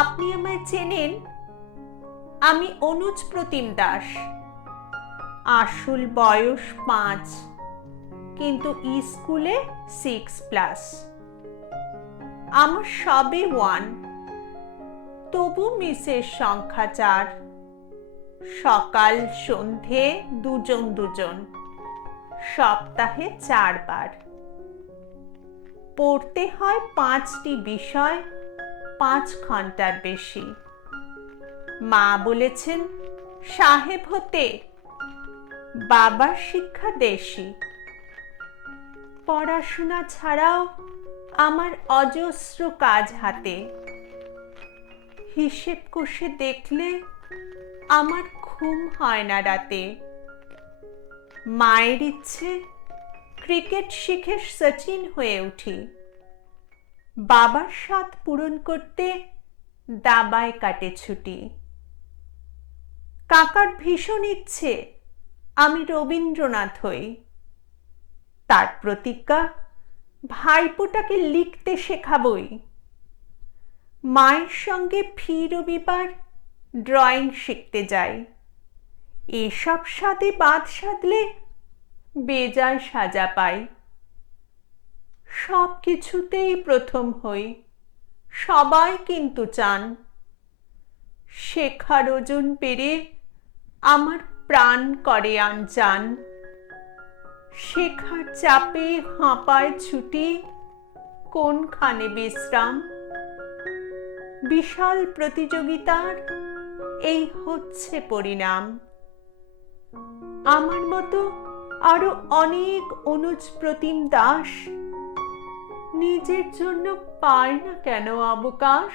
আপনি আমায় চেনেন? আমি অনুজ প্রতিম দাস। আসল বয়স পাঁচ, কিন্তু স্কুলে সিক্স প্লাস আমার সবে ওয়ান তবু মিসের সংখ্যা চার। সকাল, সন্ধে দুজন দুজন, সপ্তাহে চারবার। পড়তে হয় পাঁচটি বিষয় পাঁচ ঘণ্টার বেশি। মা বলেছেন, সাহেব হতে বাবার শিক্ষা দেশি। পড়াশোনা ছাড়াও আমার অজস্র কাজ হাতে। হিসেব কষে দেখলে আমার ঘুম হয় না রাতে। মায়ের ইচ্ছে, ক্রিকেট শিখে সচিন হয়ে উঠি। বাবার স্বাদ পূরণ করতে দাবায় কাটে ছুটি। কাকার ভীষণ ইচ্ছে, আমি রবীন্দ্রনাথ হই। তার প্রতিজ্ঞা, ভাইপোটাকে লিখতে শেখাবই। মায়ের সঙ্গে ফি রবিবার ড্রয়িং শিখতে যাই। এসব সাথে বাদ সাধলে বেজায় সাজা পাই। সব কিছুতেই প্রথম হই। সবাই কিন্তু চান। শেখার ওজন পেরে আমার প্রাণ করে আনচান। শেখার চাপে হাঁপায় ছুটি, কোনখানে বিশ্রাম? বিশাল প্রতিযোগিতার এই হচ্ছে পরিণাম। আমার মতো আরও অনেক অনুজ প্রতিম দাস নিজের জন্য পায় না কেন অবকাশ